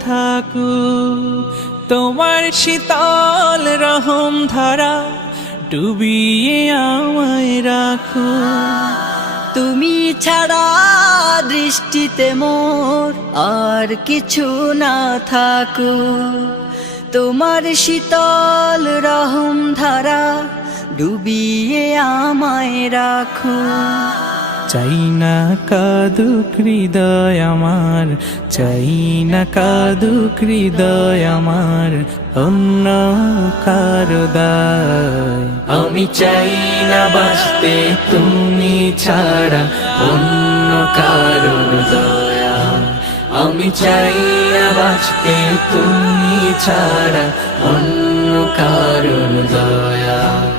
থাকুক। তোমার শীতল রহম ধারা ডুবিয়ে আমায় রাখো। তুমি ছাড়া দৃষ্টিতে মোর আর কিছু না থাকুক। তোমার শীতল রহম ধারা ডুবিয়ে আমায় রাখো। চাই না কাঁদুক হৃদয় আমার, চাই না কাঁদুক হৃদয় আমার অন্য কারো দায়। আমি চাই না বাঁচতে তুমি ছাড়া অন্য কারো দয়া। আমি চাই না বাঁচতে তুমি ছাড়া অন্য কারো দয়া।